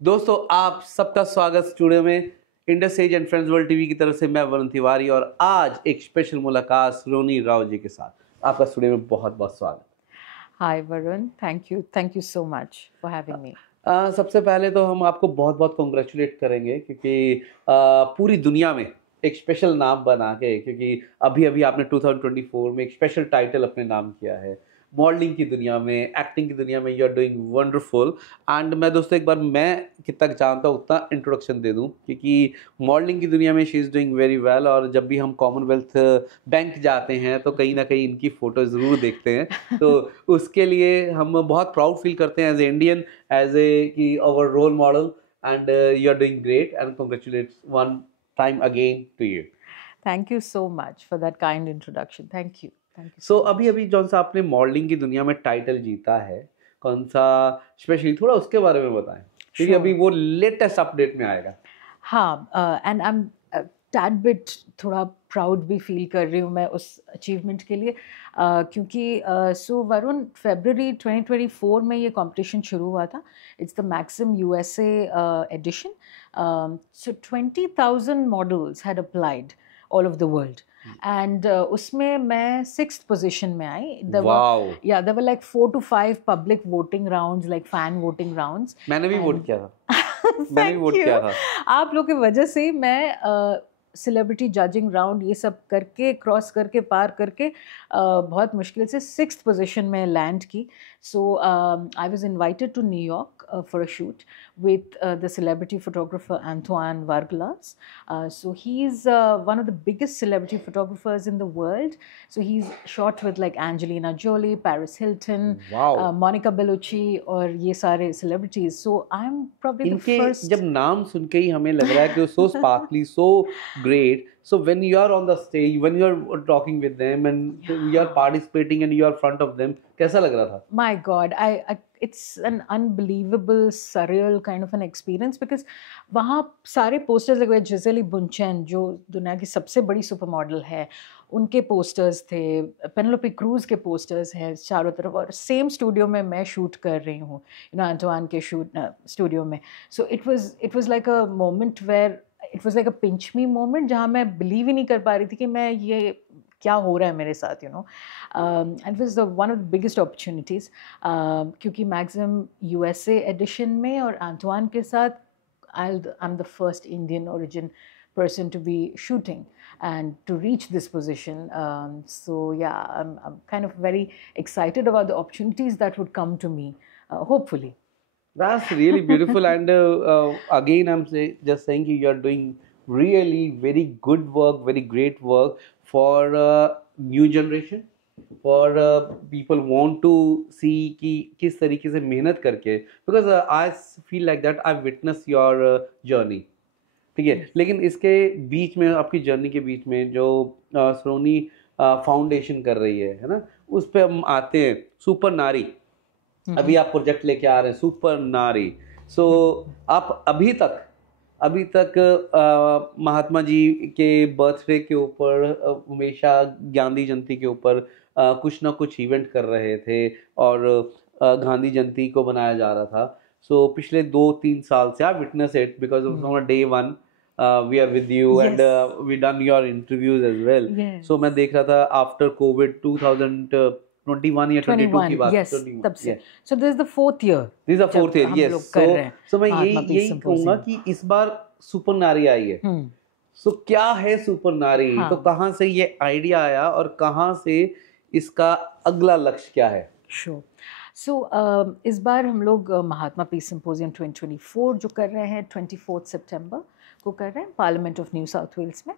दोस्तों आप सबका स्वागत स्टूडियो में Indus Age and Friends World TV की तरफ से। मैं वरुण तिवारी और आज एक स्पेशल मुलाकात सलोनी राव जी के साथ। आपका स्टूडियो में बहुत बहुत स्वागत। Hi Varun, thank you so much for having me. सबसे पहले तो हम आपको बहुत बहुत कॉन्ग्रेचुलेट करेंगे क्योंकि पूरी दुनिया में एक स्पेशल नाम बना के, क्योंकि अभी अभी आपने 2024 में एक स्पेशल टाइटल अपने नाम किया है। मॉडलिंग की दुनिया में, एक्टिंग की दुनिया में you are doing wonderful. And मैं दोस्तों एक बार मैं कितना जानता हूँ उतना इंट्रोडक्शन दे दूँ, क्योंकि मॉडलिंग की दुनिया में she is doing very well. और जब भी हम कॉमनवेल्थ बैंक जाते हैं तो कहीं ना कहीं इनकी फ़ोटो ज़रूर देखते हैं, तो उसके लिए हम बहुत प्राउड फील करते हैं as a Indian, as a our role model, and you are doing great, and congratulations one time again to you. Thank you so much for that kind introduction. Thank you So so much. अभी अभी जौन सा आपने modelling की दुनिया में title जीता है, कौन सा स्पेशली, थोड़ा उसके बारे में बताएं क्योंकि अभी वो लेटेस्ट अपडेट में आएगा। हाँ, and I M tad bit थोड़ा प्राउड भी फील कर रही हूँ मैं उस अचीवमेंट के लिए, क्योंकि सो वरुण, फरवरी 2024 में ये कंपटीशन शुरू हुआ था। It's the Maxim USA edition. So 20,000 models had applied all of the world, and उसमें मैं 6th पोजीशन में आई। there were like 4 to 5 public voting rounds, like fan voting rounds. मैंने भी वोट किया था। मैंने भी वोट किया था। आप लोग की वजह से मैं सेलिब्रिटी जजिंग राउंड ये सब करके, क्रॉस करके, पार करके बहुत मुश्किल से 6th पोजीशन में लैंड की। So I was invited to New York for a shoot with the celebrity photographer Antoine Vargas. So he's one of the biggest celebrity photographers in the world. So he's shot with like Angelina Jolie, Paris Hilton, Monica Bellucci और ये सारे celebrities. So I'm probably the first. जब नाम सुन के ही हमें लग रहा है कि so sparkly, so great. So when you are on the stage, when you are talking with them and you are participating and you are front of them, कैसा लग रहा था? My God, it's an unbelievable, surreal kind of an experience because वहाँ सारे posters लगे हुए। जिसेली बुनचेन जो दुनिया की सबसे बड़ी सुपर मॉडल है, उनके posters थे। पेनेलोपी क्रूज के posters हैं चारों तरफ, और सेम स्टूडियो में मैं शूट कर रही हूँ, एंटवान के स्टूडियो में। So it was like a moment where it was like a pinch me moment, जहाँ मैं बिलीव ही नहीं कर पा रही थी कि मैं ये क्या हो रहा है मेरे साथ, and was one of the biggest opportunities, क्योंकि मैक्सिमम यूएसए एडिशन में और एंटवान के साथ I am the first Indian origin person to be shooting and to reach this position. So yeah, I'm kind of very excited about the opportunities that would come to me, hopefully. That's really beautiful. And again, I'm just saying you are doing really very good work, very great work for new generation, for people want to see कि किस तरीके से मेहनत करके, because I feel like that I've witnessed your journey. ठीक है, लेकिन इसके बीच में, आपकी जर्नी के बीच में जो सलोनी फाउंडेशन कर रही है ना, उस पर हम आते हैं। सुपर नारी, अभी आप प्रोजेक्ट लेके आ रहे हैं सुपर नारी। सो आप अभी तक महात्मा जी के बर्थडे के ऊपर, हमेशा गांधी जयंती के ऊपर कुछ ना कुछ इवेंट कर रहे थे और गांधी जयंती को बनाया जा रहा था। सो पिछले 2-3 साल से आप witness it, because from day 1 we are with you, yes. and we done your interviews as well. Yes. So मैं देख रहा था after COVID 2021 या 22 की बात, yes, तब से। So this is the 4th year. This is the 4th year, yes. So मैं यही कहूँगा कि इस बार सुपर नारी आई है। So क्या है सुपर नारी? तो कहाँ से ये आइडिया आया और कहाँ से इसका अगला लक्ष्य क्या है? Sure. So इस बार हम लोग महात्मा पीस सिंपोजियम 2024 जो कर रहे हैं 24 सितंबर को कर रहे हैं parliament of New South Wales में।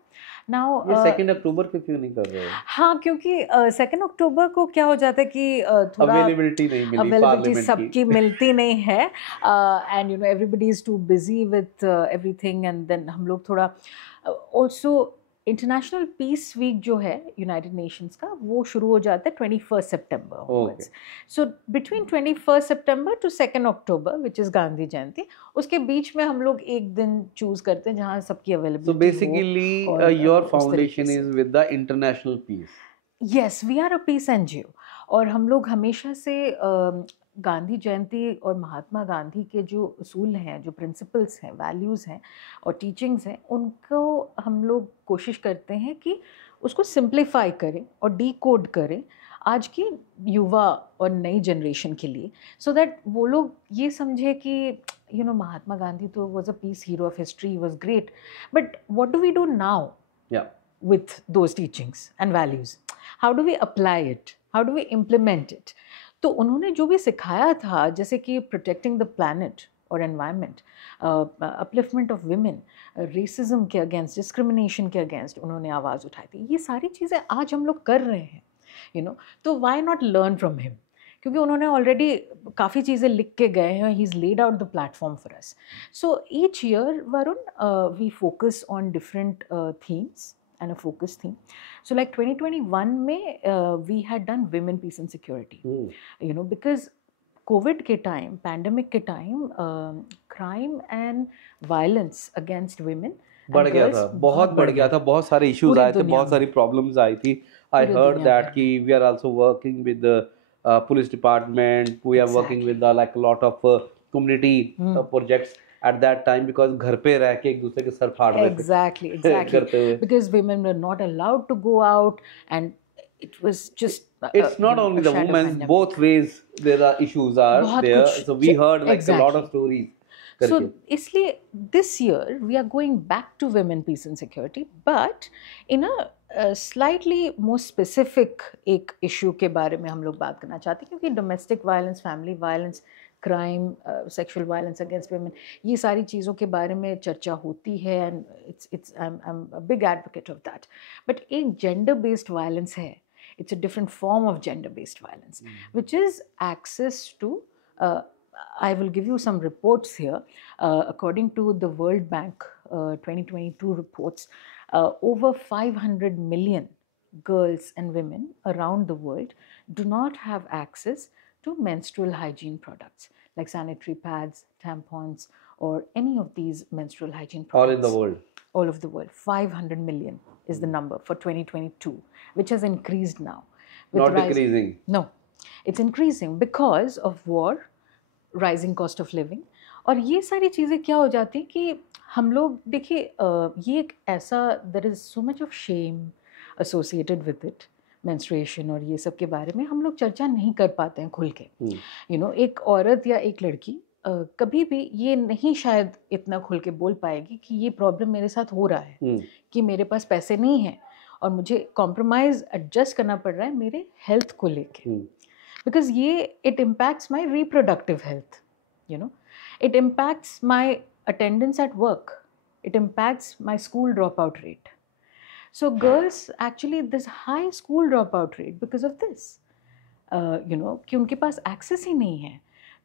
नाउ ये 2 अक्टूबर को क्यों नहीं कर रहे हैं? हाँ, क्योंकि 2 अक्टूबर को क्या हो जाता है कि थोड़ा अवेलेबिलिटी सबकी मिलती नहीं है, and everybody is too busy with everything, and then हम लोग थोड़ा ऑल्सो इंटरनेशनल पीस वीक जो है यूनाइटेड नेशंस का, वो शुरू हो जाता है 21 सितंबर। So between 21 September to 2 October which is Gandhi Jayanti, उसके बीच में हम लोग एक दिन चूज करते हैं जहाँ सबकी availability. So basically your foundation is with the international peace. Yes, we are a peace NGO, और हम लोग हमेशा से गांधी जयंती और महात्मा गांधी के जो उसूल हैं, जो प्रिंसिपल्स हैं, वैल्यूज़ हैं और टीचिंग्स हैं, उनको हम लोग कोशिश करते हैं कि उसको सिंप्लीफाई करें और डीकोड करें आज की युवा और नई जनरेशन के लिए, सो दैट वो लोग ये समझे कि महात्मा गांधी तो was a peace hero of history, was great, but what do we do now with those teachings and values? How do we apply it? How do we implement it? तो उन्होंने जो भी सिखाया था, जैसे कि protecting the planet और environment, upliftment of women, racism के against, discrimination के against उन्होंने आवाज़ उठाई थी, ये सारी चीज़ें आज हम लोग कर रहे हैं, तो why not learn from him? क्योंकि उन्होंने ऑलरेडी काफ़ी चीज़ें लिख के गए हैं, he is laid out the platform for us. So each year, Varun, we focus on different themes and a focus theme. So like 2021 में we had done women, peace and security. Because COVID के time, pandemic के time, crime and violence against women बढ़ गया था, बहुत बढ़ गया था, बहुत सारे इश्यूज आए थे, बहुत सारी प्रॉब्लम्स आई थी. I heard that कि we are also working with the police department, we are working with like a lot of community projects at that time, because घर पे रह के एक दूसरे के सर फाड़ रहे थे. Exactly. Because women were not allowed to go out, and it was just it's not only the women, both ways there are issues are there. So we heard like a lot of stories. So इसलिए this year we are going back to women, peace and security, but in a slightly more specific एक issue के बारे में हम लोग बात करना चाहते हैं, क्योंकि domestic violence, family violence, crime, sexual violence against women, ये सारी चीज़ों के बारे में चर्चा होती है, and I am a big advocate of that. But एक जेंडर बेस्ड वायलेंस है, it's a different form of gender based violence, which is access to, I will give you some reports here. According to the World Bank 2022 reports, over 500 million girls and women around the world do not have access to menstrual hygiene products like sanitary pads, tampons, or any of these menstrual hygiene products. All in the world? All of the world. 500 million is the number for 2022, which has increased now. Not decreasing? No, it's increasing because of war, rising cost of living. और ये सारी चीज़ें क्या हो जाती हैं कि हम लोग देखिए, ये एक ऐसा, there is so much of shame associated with it, menstruation और ये सब के बारे में हम लोग चर्चा नहीं कर पाते हैं खुल के. एक औरत या एक लड़की कभी भी ये नहीं शायद इतना खुल के बोल पाएगी कि ये प्रॉब्लम मेरे साथ हो रहा है, कि मेरे पास पैसे नहीं हैं और मुझे कॉम्प्रोमाइज़ एडजस्ट करना पड़ रहा है मेरे हेल्थ को लेके, बिकॉज ये it impacts my reproductive health, it impacts my attendance at work, it impacts my school dropout rate. So girls actually, this high school dropout rate because of this, कि उनके पास access ही नहीं है,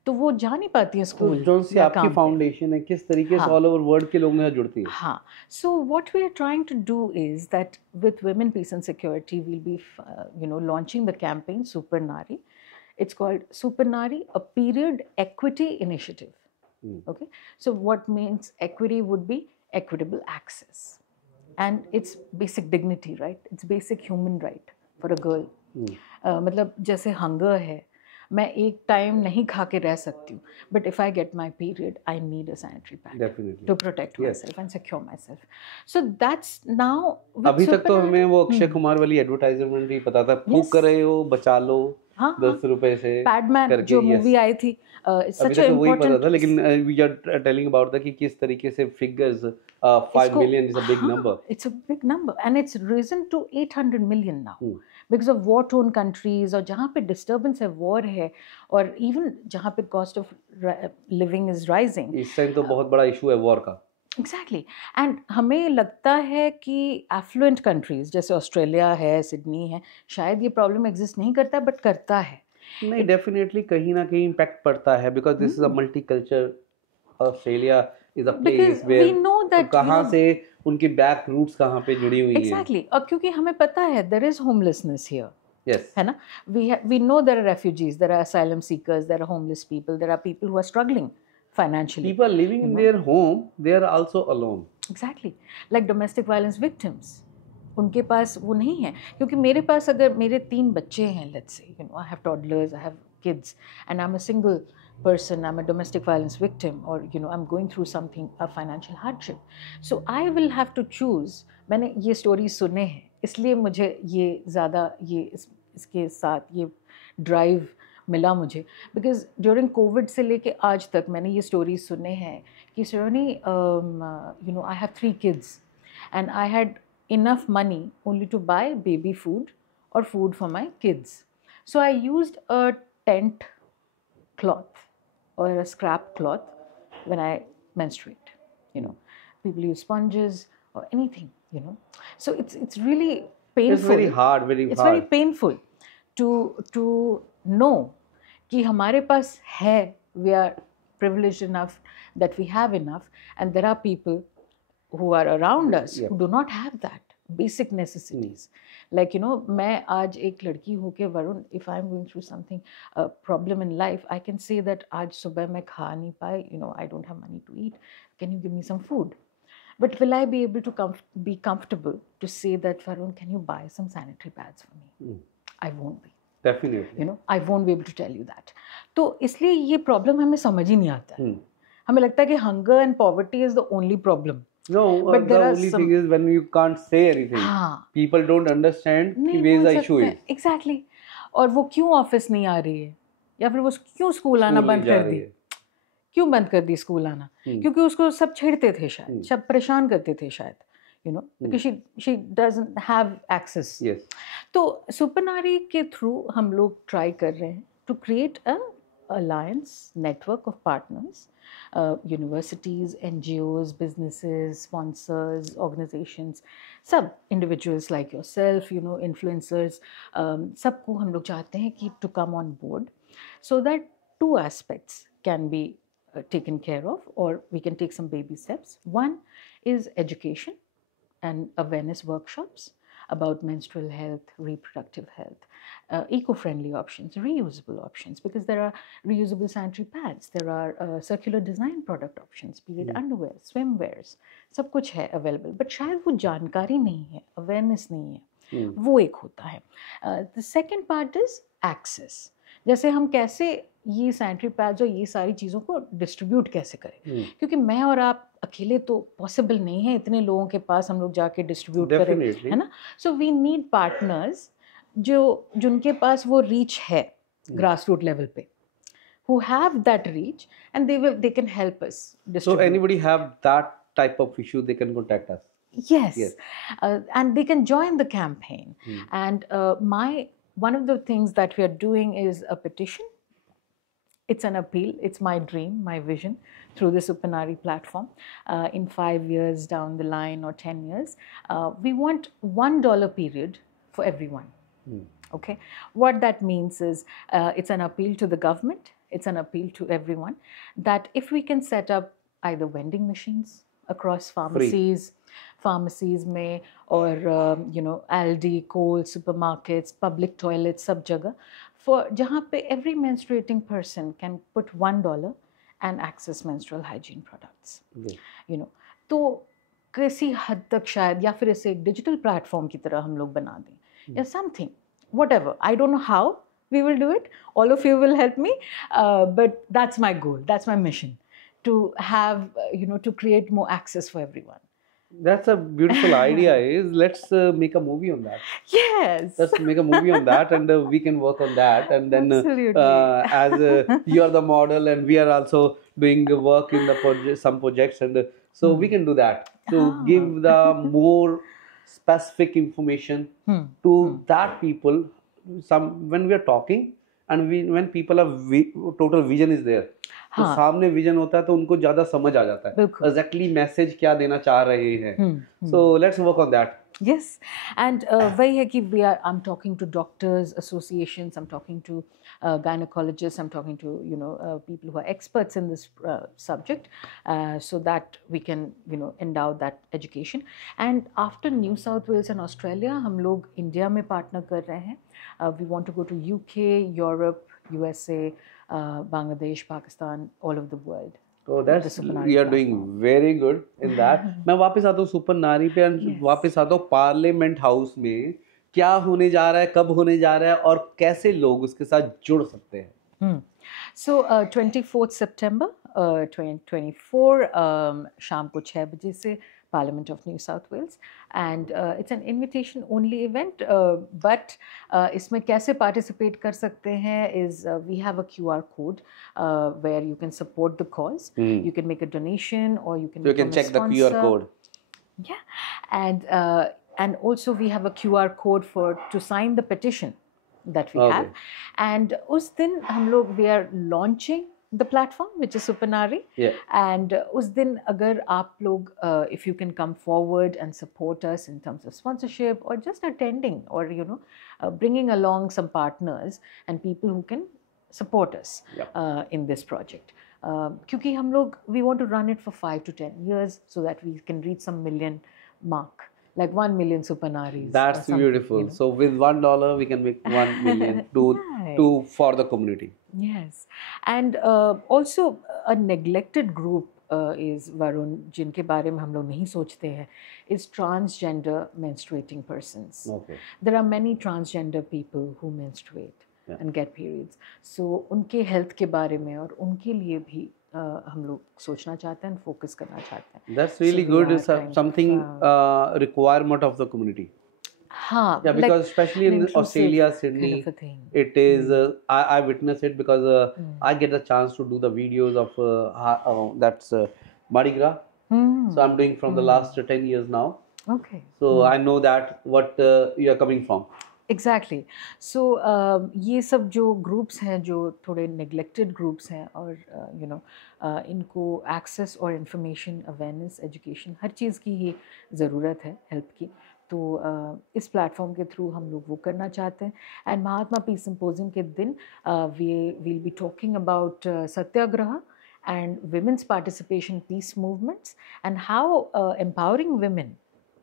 तो वो जा नहीं पाती है स्कूल. जो सी आपकी फाउंडेशन है, किस तरीके से ऑल ओवर वर्ल्ड के लोगों से जुड़ती है? हाँ, so what we are trying to do is that with Women, Peace and Security, we'll be launching the campaign Super Nari. It's called Super Nari, a period equity initiative. Okay, so what means equity would be equitable access, and it's basic dignity, right? It's basic human right for a girl. मतलब जैसे hunger है, मैं एक time नहीं खा के रह सकती हूँ, but if I get my period, I need a sanitary pad. Definitely. To protect myself and secure myself. So that's now. अभी तक तो हमें वो अक्षय कुमार वाली एडवर्टाइजमेंट ही पता था, फूक कर रहे हो बचा लो 10 रुपए से, पैडमैन जो मूवी आई थी, सच अ इम्पोर्टेंट पता था, लेकिन we are telling about the कि किस तरीके से figures 5 million is a big number. It's a big number, and it's risen to 800 million now because of war-torn countries, और जहाँ पे disturbance है, war है, और even जहाँ पे cost of living is rising. इस टाइम तो बहुत बड़ा इशू है वॉर का. Exactly. And हमें लगता है कि affluent countries जैसे ऑस्ट्रेलिया है, सिडनी है, शायद ये प्रॉब्लम एग्जिस्ट नहीं करता, बट करता है. नहीं, डेफिनेटली कहीं ना कहीं इम्पैक्ट पड़ता है, because this is a multi culture. Australia is a place where कहाँ से उनकी बैक रूट्स कहाँ पे जुड़ी हुई हैं. एग्जैक्टली. और क्योंकि हमें पता है there is homelessness here. Yes. है ना, we know there are refugees, there are asylum seekers, there are homeless people, there are people who are struggling financially. People living in their home, they are also alone. Exactly. Like domestic violence victims, उनके पास वो नहीं है. क्योंकि मेरे पास अगर मेरे 3 बच्चे हैं, let's say, I have toddlers, I have kids, and I'm a single person, I'm a domestic violence victim, or I'm going through something, a financial hardship, so I will have to choose. मैंने ये story सुने हैं, इसलिए मुझे ये ज़्यादा इसके साथ ये ड्राइव मिला मुझे, बिकॉज ड्यूरिंग कोविड से लेके आज तक मैंने ये स्टोरी सुने हैं कि सरोनी, I have 3 kids and I had enough money only to buy baby food or food for my kids. So I used a tent cloth or a scrap cloth when I menstruate. People use sponges or anything. So it's really painful. It's very hard, It's very painful to know कि हमारे पास है, we are privileged enough that we have enough, and there are people who are around us who do not have that basic necessities. Like, मैं आज एक लड़की हूँ कि Varun, if I'm going through something, a problem in life, I can say that आज सुबह मैं खा नहीं पाई, I don't have money to eat, can you give me some food? But will I be able to be comfortable to say that, Varun, can you buy some sanitary pads for me? I won't be. Definitely. I won't be able to tell you that. तो इसलिए ये problem हमें समझ ही नहीं आता है. हमें लगता है कि hunger and poverty is the only problem. No, but the only thing is when you can't say anything, people don't understand where the issue is. Exactly. और वो क्यों ऑफिस नहीं आ रही है, या फिर वो क्यों स्कूल आना बंद कर दी, क्यों बंद कर दी स्कूल आना, क्योंकि उसको सब छेड़ते थे शायद, सब परेशान करते थे शायद, because she doesn't have access. Yes. तो सुपरनारी के थ्रू हम लोग ट्राई कर रहे हैं to create a alliance network of partners, universities, NGOs, businesses, sponsors, organizations, सब individuals like yourself, influencers, सबको हम लोग चाहते हैं कि to come on board, so that 2 aspects can be taken care of, or we can take some baby steps. One is education and awareness workshops about menstrual health, reproductive health, eco-friendly options, reusable options, because there are reusable sanitary pads, there are circular design product options, period underwear, swimwears, सब कुछ है available, but शायद वो जानकारी नहीं है, awareness नहीं है, वो एक होता है. The second part is access. जैसे हम कैसे ये सैनिटरी पैड्स और ये सारी चीज़ों को डिस्ट्रीब्यूट कैसे करें, क्योंकि मैं और आप अकेले तो पॉसिबल नहीं है इतने लोगों के पास हम लोग जाके डिस्ट्रीब्यूट करें, है ना. सो वी नीड पार्टनर्स जिनके पास वो रीच है ग्रास रूट लेवल पे, who have that reach, and they can help us distribute. So anybody have that type of issue, they can contact us. Yes. And they can join the campaign. And one of the things that we are doing is a petition. It's an appeal. It's my dream, my vision through the Supanari platform. In 5 years down the line or 10 years, we want $1 period for everyone. Okay. What that means is it's an appeal to the government. It's an appeal to everyone that if we can set up either vending machines across pharmacies में, or Aldi, Kohl, supermarkets, public toilets, सब जगह, for जहाँ पे every menstruating person can put $1 and access menstrual hygiene products. तो किसी हद तक शायद, या फिर इसे एक डिजिटल प्लेटफॉर्म की तरह हम लोग बना दें, या something, whatever. I don't know how we will do it. All of you will help me, but that's my goal. That's my mission, to have, to create more access for everyone. That's a beautiful idea. Let's make a movie on that. Yes. Let's make a movie on that, and we can work on that. And then, as you are the model, and we are also doing work in some projects, and so we can do that to give the more specific information to that people. When we are talking, and when people are total vision is there. तो सामने vision होता है तो उनको ज्यादा समझ आ जाता है एग्जैक्टली मैसेज क्या देना चाह रहे हैं. So let's work on that. Yes, and वही है कि I'm talking to doctors associations, I'm talking to gynecologists, I'm talking to people who are experts in this subject, so that we can endow that education. And after New South Wales and Australia, हम लोग India में partner कर रहे हैं. We want to go to UK, Europe, USA, Bangladesh, Pakistan, all of the world. Oh, that's you are doing very good in that. मैं वापस आता हूँ सुपर नारी पे, वापस आता हूँ पार्लियामेंट हाउस में क्या होने जा रहा है, कब होने जा रहा है, और कैसे लोग उसके साथ जुड़ सकते हैं. So 24th September 2024 शाम को 6 बजे से Parliament of New South Wales, and it's an invitation only event, but इसमें कैसे participate कर सकते हैं is we have a QR code where you can support the cause. You can make a donation or you can So you can become a check the QR sponsor. code. Yeah, and also we have a QR code to sign the petition that we Okay. have, and उस दिन हम लोग we are launching the platform which is Supanari, Yeah. and उस दिन अगर आप लोग if you can come forward and support us in terms of sponsorship or just attending or bringing along some partners and people who can support us in this project. क्योंकि हम लोग we want to run it for 5 to 10 years so that we can reach some million mark, like 1 million Supanaris. That's beautiful. So with $1 we can make 1 million to for the community. Yes, and also a neglected group is Varun, जिनके बारे में हम लोग नहीं सोचते हैं, is transgender menstruating persons. Okay. There are many transgender people who menstruate and get periods. So उनके health के बारे में और उनके लिए भी हम लोग सोचना चाहते हैं, focus करना चाहते हैं. That's really good. It's something requirement of the community. हाँ, yeah, because like especially in Australia, Sydney, kind of a thing. It is. I witness it because I get the chance to do the videos of that's Mardi Gras. So I'm doing from the last 10 years now. Okay. So I know that what you are coming from. Exactly. So ये सब जो groups हैं जो थोड़े neglected groups हैं और इनको access और information, awareness, education हर चीज़ की ही ज़रूरत है help की. तो इस प्लेटफॉर्म के थ्रू हम लोग वो करना चाहते हैं. एंड महात्मा पीस सिंपोजियम के दिन we'll be talking about Satyagraha and women's participation peace movements and how empowering women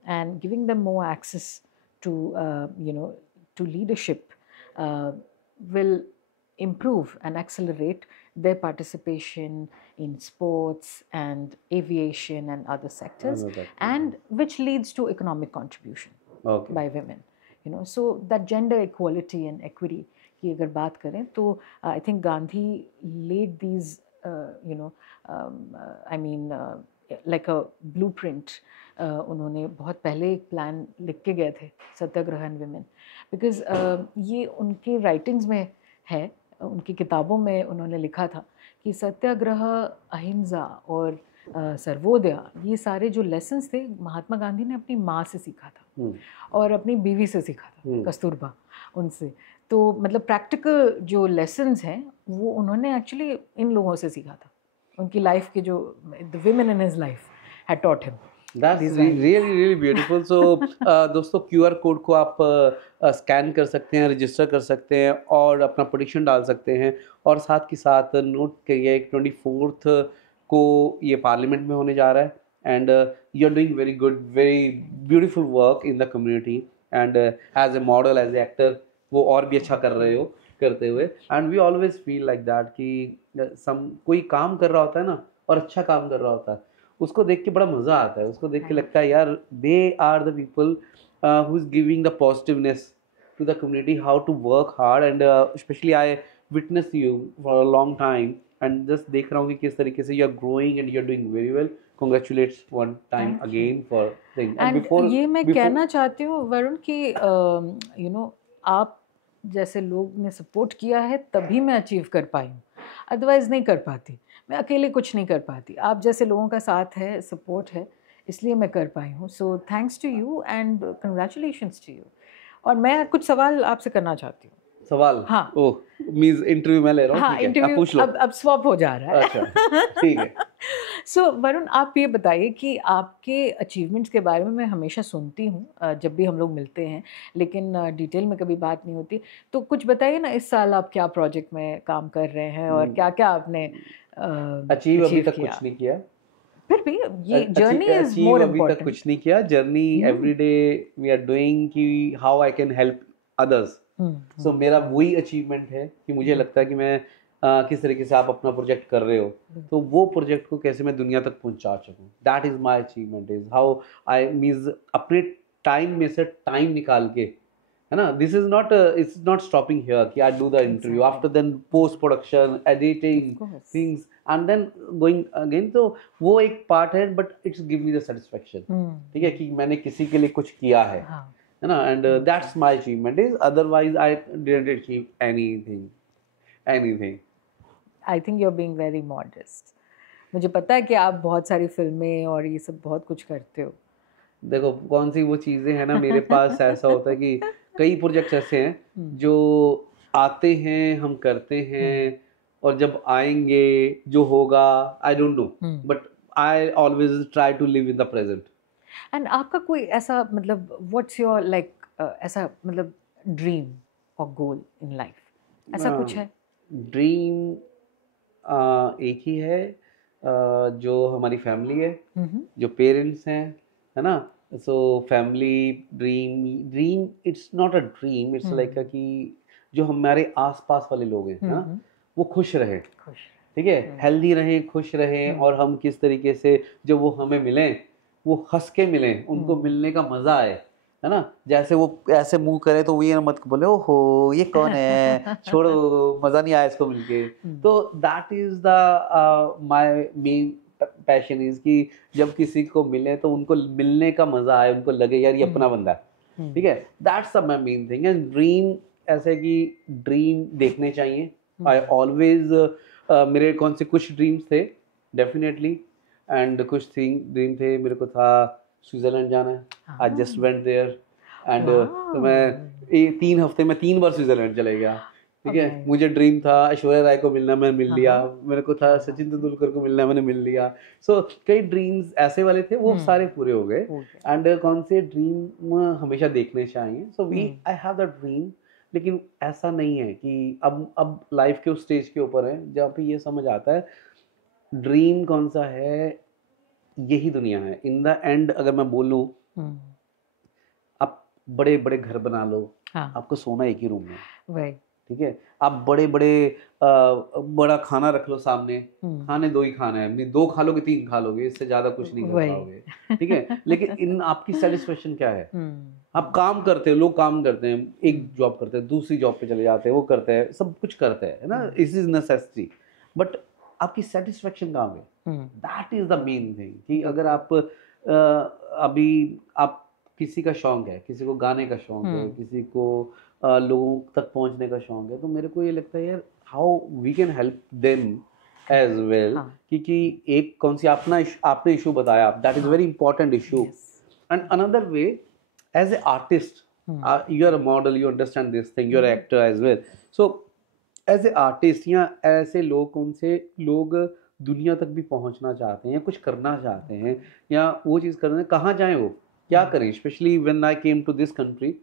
and giving them more access to to leadership will improve and accelerate their participation in sports and aviation and other sectors, and which leads to economic contribution by women. So that gender equality and equity की अगर बात करें तो I think Gandhi laid these like a blueprint. उन्होंने बहुत पहले एक plan लिख के गए थे सत्याग्रह एंड विमेन, बिकॉज ये उनके राइटिंग्स में है, उनकी किताबों में उन्होंने लिखा था कि सत्याग्रह, अहिंसा और सर्वोदय, ये सारे जो लेसन्स थे महात्मा गांधी ने अपनी माँ से सीखा था और अपनी बीवी से सीखा था, कस्तूरबा, उनसे. तो मतलब प्रैक्टिकल जो लेसन्स हैं वो उन्होंने एक्चुअली इन लोगों से सीखा था. उनकी लाइफ के जो the women in his life had taught him. That's really beautiful. So दोस्तों QR कोड को आप स्कैन कर सकते हैं, रजिस्टर कर सकते हैं और अपना पिटीशन डाल सकते हैं. और साथ के साथ नोट करिए 24th को ये पार्लियामेंट में होने जा रहा है. And you are doing very good, very beautiful work in the community. And as a model, as a actor वो और भी अच्छा कर रहे हो करते हुए. And we always feel like that कि कोई काम कर रहा होता है ना और अच्छा काम कर रहा होता है, उसको देख के बड़ा मज़ा आता है. उसको देख के लगता है यार they are the people who is giving the positiveness to the community, how to work hard. And specially I witness you for a long time and just देख रहा हूँ कि किस तरीके से you are growing and you are doing very well. Congratulations one time again for thing. And before ये मैं कहना चाहती हूँ वरुण कि आप जैसे लोग ने सपोर्ट किया है तभी मैं अचीव कर पाई हूँ, अदरवाइज नहीं कर पाती. मैं अकेले कुछ नहीं कर पाती. आप जैसे लोगों का साथ है, सपोर्ट है, इसलिए मैं कर पाई हूँ. So thanks to you and congratulations to you. और मैं कुछ सवाल आपसे करना चाहती हूँ. सवाल? हाँ. ओह, मींस इंटरव्यू में ले रहा हूँ. हाँ, इंटरव्यू अब स्वैप हो जा रहा है. अच्छा, ठीक है. सो वरुण, आप ये बताइए कि आपके अचीवमेंट्स के बारे में मैं हमेशा सुनती हूँ जब भी हम लोग मिलते हैं, लेकिन डिटेल में कभी बात नहीं होती. तो कुछ बताइए ना, इस साल आप क्या प्रोजेक्ट में काम कर रहे हैं और क्या क्या आपने अचीव अभी तक कुछ नहीं किया. फिर भी ये जर्नी इज मोर इम्पोर्टेंट. अभी तक कुछ नहीं किया. Journey every day we are doing कि how I can help others. So मेरा वही अचीवमेंट है कि मुझे लगता है कि मैं किस तरीके से आप अपना प्रोजेक्ट कर रहे हो तो वो प्रोजेक्ट को कैसे मैं दुनिया तक पहुंचा सकूं. That is my achievement, is how I means अपने टाइम में से टाइम निकाल के है ना. This is not, it's not stopping here कि I do the interview, after then post production, editing things and then going again. तो वो एक पार्ट है, but it's give me the satisfaction. ठीक है, कि मैंने किसी के लिए कुछ किया है ना. And that's my achievement is, otherwise I didn't achieve anything. I think you are being very modest. मुझे पता है कि आप बहुत सारी फिल्में और ये सब बहुत कुछ करते हो. देखो कौन सी वो चीज़ें हैं ना, मेरे पास ऐसा होता है कि कई प्रोजेक्ट्स ऐसे हैं जो आते हैं, हम करते हैं, और जब आएंगे जो होगा I don't know, but I always try to live in the present. And आपका कोई ऐसा मतलब व्हाट्स योर लाइक ऐसा मतलब ड्रीम और गोल इन लाइफ, ऐसा कुछ है? ड्रीम एक ही है, जो हमारी फैमिली है, जो पेरेंट्स हैं, है ना. So family dream it's not a dream, it's like कि जो हमारे आसपास वाले लोग हैं ना, वो खुश रहें, ठीक है, हेल्दी रहें, खुश रहें. और हम किस तरीके से जब वो हमें मिलें, वो हंस के मिलें, उनको मिलने का मजा आए, है ना. जैसे वो ऐसे मुंह करे तो वो ये मत बोले ओहो ये कौन है, छोड़ो, मजा नहीं आया इसको मिलके. तो that is the my main passion is कि जब किसी को मिले तो उनको मिलने का मजा आए, उनको लगे यार ये अपना बंदा है. ठीक है, that's the my main thing. And dream ऐसे कि ड्रीम देखने चाहिए. आई ऑलवेज मेरे कौन से कुछ ड्रीम्स थे डेफिनेटली, एंड कुछ ड्रीम थे. मेरे को था स्विट्जरलैंड जाना है. I just went there and तो मैं 3 हफ्ते में 3 बार स्विट्जरलैंड चले गया. ठीक है, मुझे ड्रीम था ऐश्वर्या राय को मिलना, मैंने मिल लिया. मेरे को था सचिन तेंदुलकर को मिलना, मैंने मिल लिया. सो कई ड्रीम्स ऐसे वाले थे, वो सारे पूरे हो गए. एंड कौन से ड्रीम हमेशा देखने चाहिए. So we I have the dream, लेकिन ऐसा नहीं है कि अब लाइफ के उस स्टेज के ऊपर है जहाँ पे ये समझ आता है ड्रीम कौन सा है, यही दुनिया है. इन द एंड अगर मैं बोलूं, आप बड़े बड़े घर बना लो, आपको सोना एक ही रूम में, ठीक है. आप बड़े बड़े बड़ा खाना रख लो सामने, खाने 2 ही खाना है, 2 खा लोगे 3 खा लोगे, इससे ज्यादा कुछ नहीं कर पाओगे. ठीक है, लेकिन इन आपकी सेटिस्फेक्शन क्या है? आप काम करते हो, लोग काम करते हैं, एक जॉब करते हैं, दूसरी जॉब पे चले जाते हैं, वो करते हैं, सब कुछ करते हैं, है ना. इट इज नेसेसिटी, बट आपकी सेटिस्फेक्शन कहाँ पे? That is the main thing. कि अगर आप अभी आप किसी का शौक है, किसी को गाने का शौक है, किसी को लोगों तक पहुंचने का शौक है, तो मेरे को ये लगता है यार how we can help them as well. क्योंकि एक कौन सी आपने इशू बताया, that is very important issue. And another way, as a artist, you are a model, you understand this thing, you are actor as well. So as a artist, या ऐसे लोग, कौन से लोग दुनिया तक भी पहुंचना चाहते हैं या कुछ करना चाहते हैं या वो चीज़ करना है, कहाँ जाएं, वो क्या करें? Specially when I came to this country,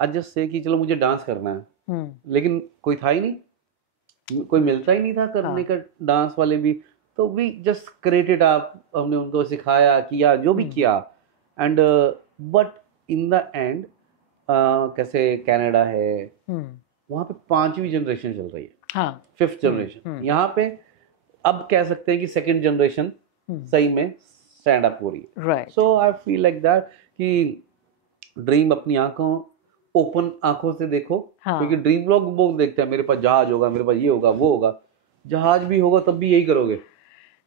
I just say कि चलो मुझे डांस करना है, लेकिन कोई था ही नहीं, कोई मिलता ही नहीं था करने का डांस वाले भी. तो वी जस्ट क्रिएटेड, हमने उनको सिखाया, किया, जो भी किया. And but in the end कैसे कनाडा है, वहाँ पे 5वीं जनरेशन चल रही है, 5th जनरेशन. यहाँ पे अब कह सकते हैं कि 2nd जनरेशन सही में स्टैंड अप हो रही है. सो आई फील लाइक दैट कि ड्रीम अपनी ओपन आंखों से देखो. क्योंकि ड्रीम लोग देखते हैं, मेरे पास जहाज होगा, मेरे पास ये होगा, वो होगा. जहाज भी होगा तब भी यही करोगे,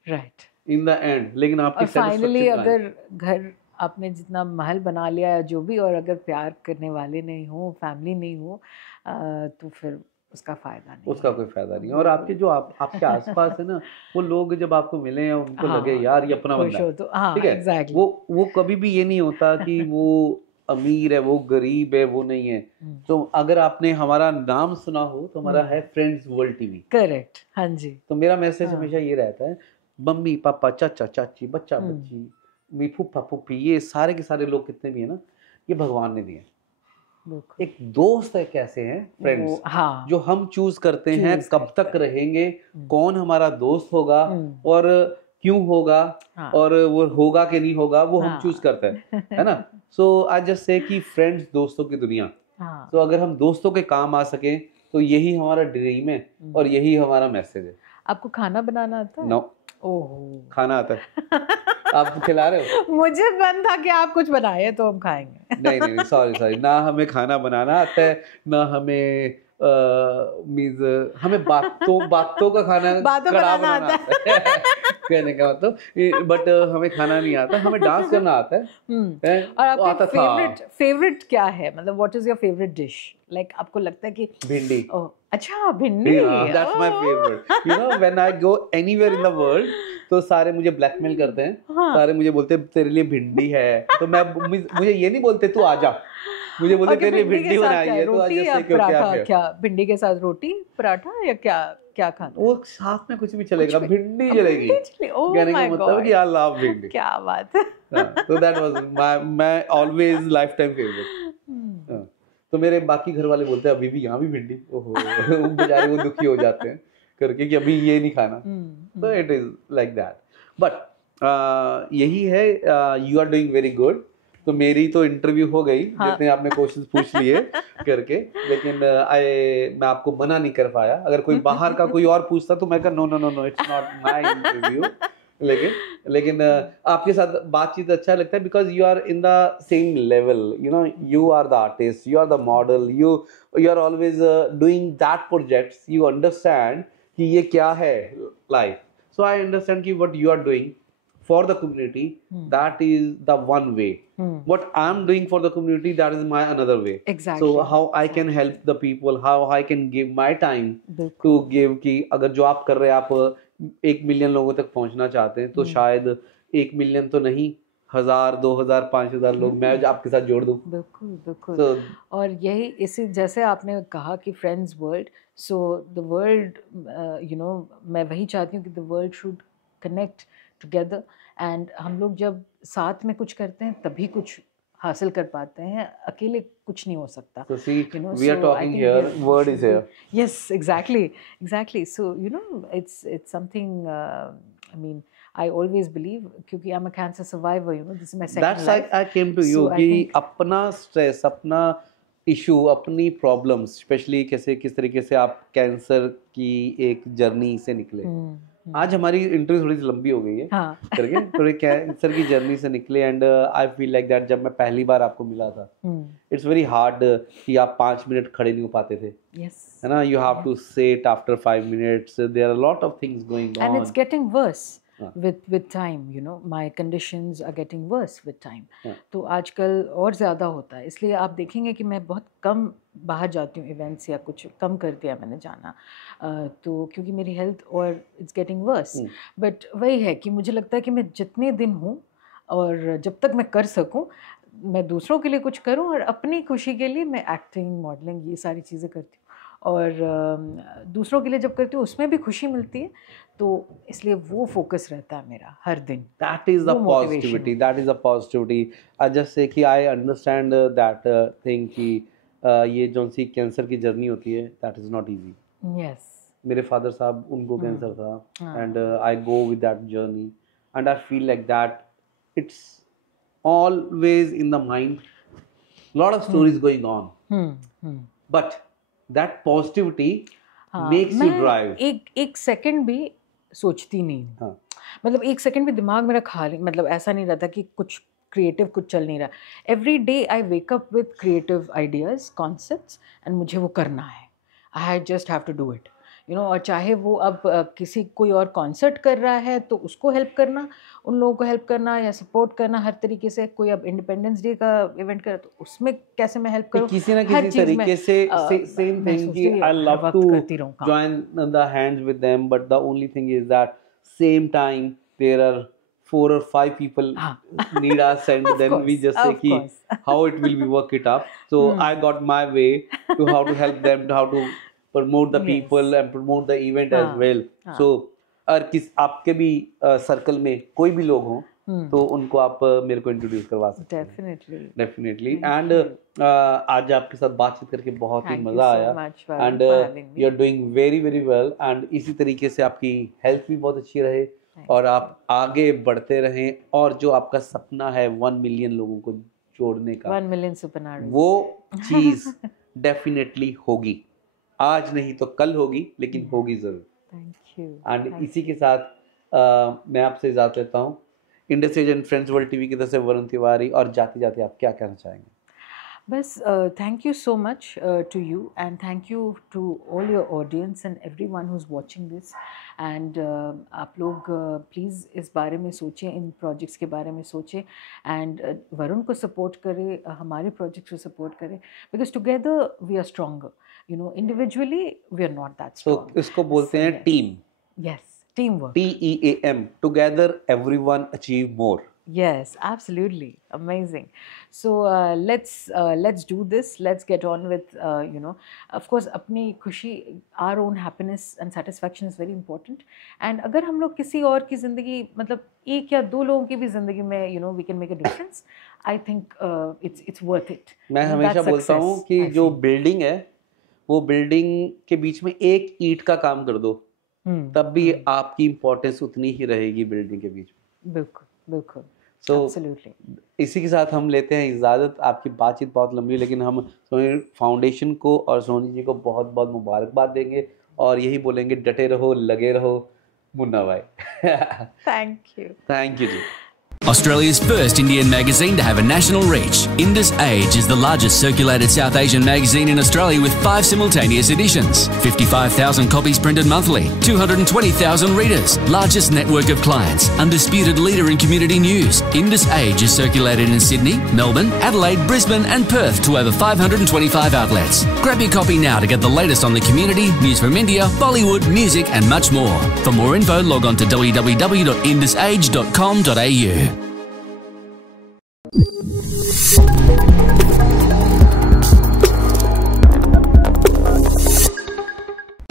राइट, इन द एंड. लेकिन आपकी फाइनली अगर घर आपने जितना महल बना लिया है जो भी, और अगर प्यार करने वाले नहीं हो, फैमिली नहीं हो, तो फिर उसका फायदा नहीं, उसका कोई फायदा नहीं. और आपके जो आपके आसपास है ना, वो लोग जब आपको मिले, उनको लगे यार ये अपना बंदा है, ठीक है. exactly. वो कभी भी ये नहीं होता कि वो अमीर है, वो गरीब है, वो नहीं है. तो अगर आपने हमारा नाम सुना हो तो हमारा है फ्रेंड्स वर्ल्ड टीवी. करेक्ट, हाँ जी. तो मेरा मैसेज हमेशा ये रहता है, मम्मी पापा, चाचा चाची, बच्चा बच्ची, मी फूफा फूफी, ये सारे के सारे लोग कितने भी है ना, ये भगवान ने दिए. एक दोस्त है, कैसे हैं फ्रेंड्स, जो हम चूज करते हैं कब तक रहेंगे, कौन हमारा दोस्त होगा और क्यों होगा, और वो होगा कि नहीं होगा, वो हम चूज करते हैं, है ना. सो आई जस्ट से कि फ्रेंड्स, दोस्तों की दुनिया. तो अगर हम दोस्तों के काम आ सके तो यही हमारा ड्रीम है और यही हमारा मैसेज है. आपको खाना बनाना आता है? नो. खाना आता है. आप खिला रहे हो? मुझे मन था कि आप कुछ बनाए तो हम खाएंगे. नहीं नहीं सॉरी ना हमें खाना बनाना आता है ना हमें मीन्स हमें बातों का खाना बातों कड़ा बनाना बनाना आता आता है कहने का मतलब बट हमें खाना नहीं आता हमें डांस करना आता है और वो आपका आता था फेवरेट क्या है, मतलब what is your favourite dish, like आपको लगता है कि भिंडी ओह अच्छा भिंडी, that's my favourite you know when I go anywhere in the world तो सारे मुझे ब्लैकमेल करते हैं हाँ सारे मुझे बोलते हैं तेरे लिए भिंडी है तो मैं मुझे ये नहीं बोलते तू आ जा मुझे बोलते ओके, तेरे लिए भिंडी के भिंडी साथ बनाई क्या, है तो आज रोटी या जैसे क्योंकि आप पराठा, है क्या भिंडी के साथ रोटी पराठा या क्या क्या खाते वो साथ में कुछ भी चलेगा कुछ भी? भिंडी चलेगी ओह कहने का माय मतलब है कि गॉड, आई लव भिंडी क्या बात है। तो that was my always life time favourite तो मेरे बाकी घर वाले बोलते हैं अभी भी यहाँ भी भिंडी ओहो वो बेचारे वो दुखी हो जाते हैं करके कि अभी ये नहीं खाना तो it is like that but यही है you are doing very good तो मेरी तो इंटरव्यू हो गई हाँ। जितने आपने क्वेश्चंस पूछ लिए करके लेकिन मैं आपको मना नहीं कर पाया अगर कोई बाहर का कोई और पूछता तो मैं कहा no it's not my interview लेकिन आपके साथ बातचीत अच्छा लगता है because you are in the same level you know you are the artist you are the model you are always doing that projects you understand कि ये क्या है लाइफ सो आई अंडरस्टैंड कि what you are doing for the community that is the one way what I'm doing for the community that is my another way Exactly. so how I can help the people how I can give my time to give कि अगर जो आप कर रहे हैं आप 1 million लोगों तक पहुंचना चाहते हैं तो शायद 1 मिलियन तो नहीं 1000 2000 5000 लोग मैं आपके साथ जोड़ दूं बिल्कुल बिल्कुल और यही इसी जैसे आपने कहा कि friends world so the world you know मैं वही चाहती हूँ कि the world should connect together and हम लोग जब साथ में कुछ करते हैं तभी कुछ हासिल कर पाते हैं अकेले कुछ नहीं हो सकता so see you know, we are talking here word is here yes exactly so you know it's something I mean I always believe क्योंकि I'm a cancer survivor you know this is my second that's life I came to you कि अपना stress अपना issue अपनी problems specially कैसे किस तरीके से आप कैंसर की एक जर्नी से निकले आज हमारी इंटरव्यू थोड़ी सी लंबी हो गई है करके थोड़े कैंसर की जर्नी से निकले and I feel like that जब मैं पहली बार आपको मिला था इट्स वेरी हार्ड कि आप 5 मिनट खड़े नहीं हो पाते थे है ना you have to sit after 5 minutes there are lot of things going on and it's getting worse with time you know my conditions are getting worse with time तो आजकल और ज़्यादा होता है इसलिए आप देखेंगे कि मैं बहुत कम बाहर जाती हूँ इवेंट्स या कुछ कम कर दिया मैंने जाना तो क्योंकि मेरी हेल्थ और इट्स गेटिंग वर्स बट वही है कि मुझे लगता है कि मैं जितने दिन हूँ और जब तक मैं कर सकूँ मैं दूसरों के लिए कुछ करूँ और अपनी खुशी के लिए मैं एक्टिंग मॉडलिंग ये सारी चीज़ें करती हूँ और दूसरों के लिए जब करती हूँ उसमें भी खुशी मिलती है तो इसलिए वो फोकस रहता है मेरा हर दिन that is the positivity I just say कि आई अंडरस्टैंड दैट थिंग कि ये जो सी कैंसर की जर्नी होती है that is not easy yes मेरे फादर साहब उनको कैंसर था and I go with that journey and I feel like that it's always in the mind lot of stories going on but that positivity makes you drive एक second भी सोचती नहीं हूँ मतलब एक सेकंड भी दिमाग मेरा खाली मतलब ऐसा नहीं रहता कि कुछ क्रिएटिव कुछ चल नहीं रहा every day I wake up with creative ideas concepts and मुझे वो करना है I just have to do it you know और चाहे वो अब किसी कोई और कॉन्सर्ट कर रहा है तो उसको हेल्प करना उन लोगों को हेल्प करना या सपोर्ट करना हर तरीके से कोई अब इंडिपेंडेंस डे का इवेंट करे तो उसमें कैसे मैं हेल्प करूं किसी ना किसी तरीके से सेम थिंग कि I love to join the hands with them but the only thing is that same time there are 4 or 5 people need us and then we just say ki how it will be work it up so I got my way to how to help them to how to promote the people and promote the event as well so और किस आपके भी circle में कोई भी लोग हों तो उनको आप मेरे को इंट्रोड्यूस करवा सकते हैं डेफिनेटली एंड आज आपके साथ बातचीत करके बहुत ही मजा आया and you are doing very very well and इसी तरीके से आपकी हेल्थ भी बहुत अच्छी रहे और आप आगे बढ़ते रहें और जो आपका सपना है 1 मिलियन लोगों को जोड़ने का 1 मिलियन सुपरनार्ड्स वो चीज डेफिनेटली होगी आज नहीं तो कल होगी लेकिन होगी जरूर थैंक यू एंड इसी के साथ मैं आपसे इजाजत लेता हूँ industries and Friends World TV की तरफ से वरुण तिवारी और जाते जाते आप क्या कहना चाहेंगे बस thank you so much to you, and thank you to all your audience and everyone who's watching this. And आप लोग प्लीज़ इस बारे में सोचें, इन प्रोजेक्ट्स के बारे में सोचें, एंड वरुण को सपोर्ट करें, हमारे प्रोजेक्ट्स को सपोर्ट करें, because together we are stronger, you know, individually we are not that तो स्ट्रॉन्ग. इसको बोलते हैं team. Yes, team work. TEAM, together everyone achieve more. Yes, absolutely. Amazing. So let's do this. Let's get on with, you know, of course, अपनी खुशी, our own happiness and satisfaction is very important. And अगर हम लोग किसी और की ज़िंदगी, मतलब एक या दो लोगों की भी ज़िंदगी में, you know, we can make a difference. I think it's worth it. मैं हमेशा बोलता हूँ कि जो बिल्डिंग है, वो बिल्डिंग के बीच में एक ईंट का काम कर दो, तब भी आपकी इम्पोर्टेंस उतनी ही रहेगी बिल्डिंग के बीच में. बिल्कुल, बिल्कुल. So, Absolutely. इसी के साथ हम लेते हैं इजाज़त. आपकी बातचीत बहुत लंबी है, लेकिन हम सोनी फाउंडेशन को और सोनी जी को बहुत बहुत मुबारकबाद देंगे और यही बोलेंगे, डटे रहो, लगे रहो, Munna Bhai. Thank you. Thank you ji. Australia's first Indian magazine to have a national reach, Indus Age is the largest circulated South Asian magazine in Australia with 5 simultaneous editions, 55,000 copies printed monthly, 220,000 readers, largest network of clients, undisputed leader in community news. Indus Age is circulated in Sydney, Melbourne, Adelaide, Brisbane and Perth to over 525 outlets. Grab your copy now to get the latest on the community, news from India, Bollywood, music and much more. For more info, log on to www.indusage.com.au.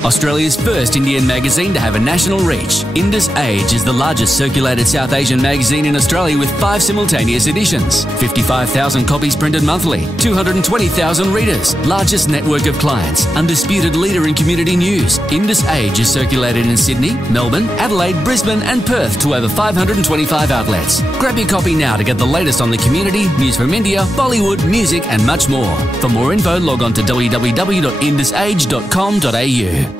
Australia's first Indian magazine to have a national reach, Indus Age is the largest circulated South Asian magazine in Australia with 5 simultaneous editions, 55,000 copies printed monthly, 220,000 readers, largest network of clients, undisputed leader in community news. Indus Age is circulated in Sydney, Melbourne, Adelaide, Brisbane and Perth to over 525 outlets. Grab your copy now to get the latest on the community, news from India, Bollywood, music and much more. For more info, log on to www.indusage.com.au.